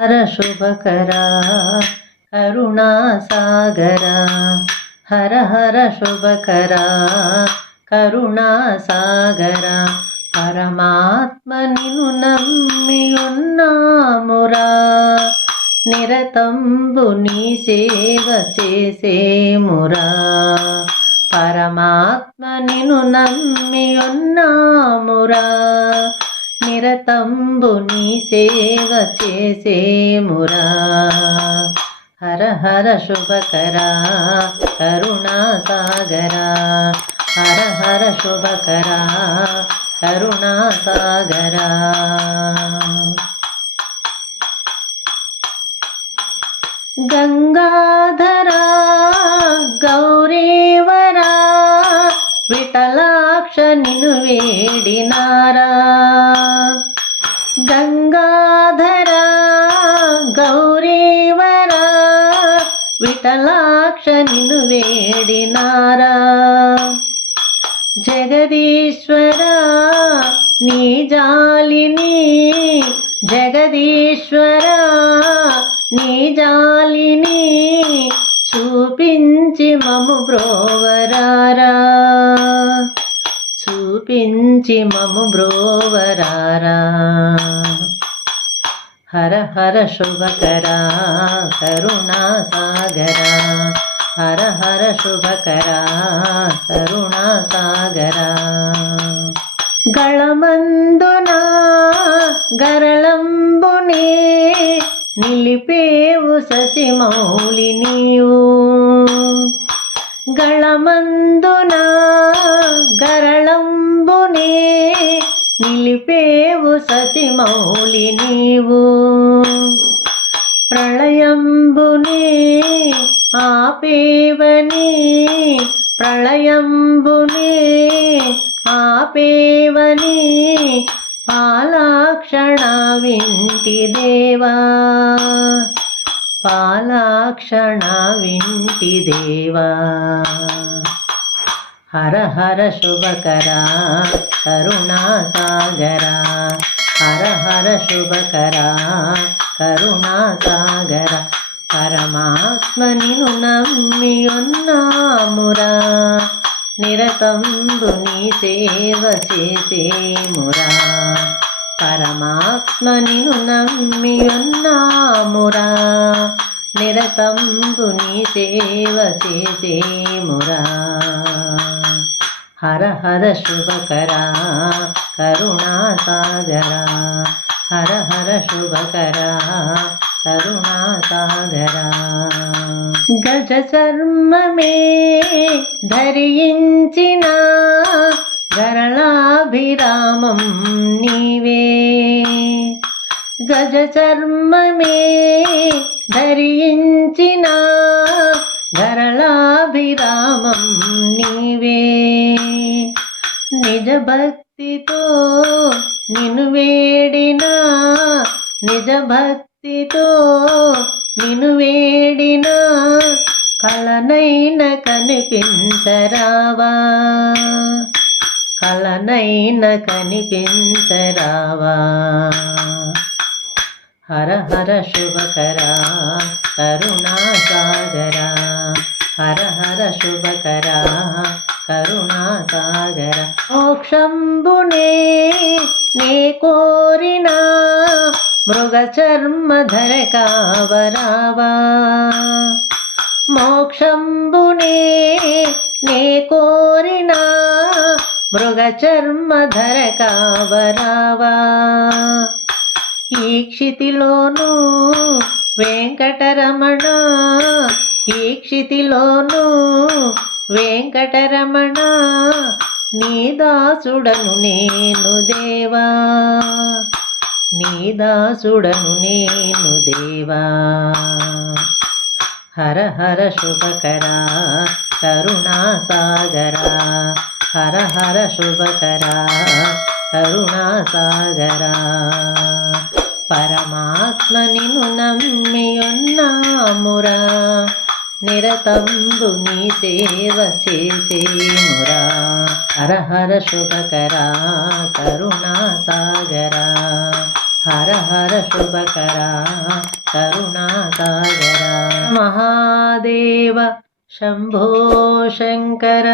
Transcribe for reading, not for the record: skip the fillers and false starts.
हर शुभकरा करुणा सागरा हर हर शुभकरा करुणा सागरा परमात्म निनु नम्मियुन्नामुरा निरतंबु नी सेव చేసేమురా परमात्म निनु नम्मियुन्नामुरा निरतंबु नी सेव చేసేమురా हर हर शुभकरा करुणा सागरा हर हर शुभकरा करुणा सागरा गंगाधरा गौरीवरा विठलाक्ष निनु वेडिनारा गंगाधरा गौरीवरा विठलाक्ष निनु वेडिनारा जगदीश्वरा नी जालिनी जगदीश्वरा नी जालिनी చూపించి మము బ్రోవరారా చూపించి మము బ్రోవరారా हर हर शुभकरा करुणा सागरा हर हर शुभकरा करुणा सागरा गळमंदुना गरळंबुने నిలిపేవు ససిమౌలి నీవు గళమందున గరళంబునే నిలిపేవు ససిమౌలి నీవు ప్రళయంబునే ఆపేవని ప్రళయంబునే ఆపేవని పాలాక్షణ వింటి దేవా పాలాక్షణ వింటి దేవా हर हर शुभकरा करुणा सागरा हर हर शुभकरा करुणा सागरा परमात्म निनु नम्मियुन्नामुरा निरतंबु नी सेव చేసేమురా परमात्म निनु नम्मियुन्नामुरा निरतंबु नी सेव చేసేమురా हर हर शुभकरा करुणा सागरा हर हर शुभकरा करुणा सागरा गज चर्म में धरिंचिन गरलाभिरामं नीवे गज चर्म में धरिंचिन गरलाभिरामं नीवे निज भक्तितो निनु वेडिना निज भक्तितो निनु वेडिना కలనైన కనిపించరావా కలనైన కనిపించరావా हर हर शुभकरा करुणा सागरा हर हर शुभकरा करुणा सागरा मोक्षंबुने ने कोरिना मृग चर्मधर कावरावा मोक्षंबुने ने कोरिना मृग चर्मधर कावरावा ఈ క్షితిలోను వెంకటరమణ ఈ క్షితిలోను వెంకటరమణ నీ దాసుడను నేను దేవా నీ దాసుడను నేను దేవా हर हर शुभकरा करुणा सागरा हर हर शुभकरा करुणा सागरा परमात्म निनु नम्मियुन्नामुरा निरतंबु नी सेव చేసేమురా हर हर शुभकरा करुणा सागरा హర హర శుభకరా కరుణాసాగరా మహాదేవ శంభో శంకర.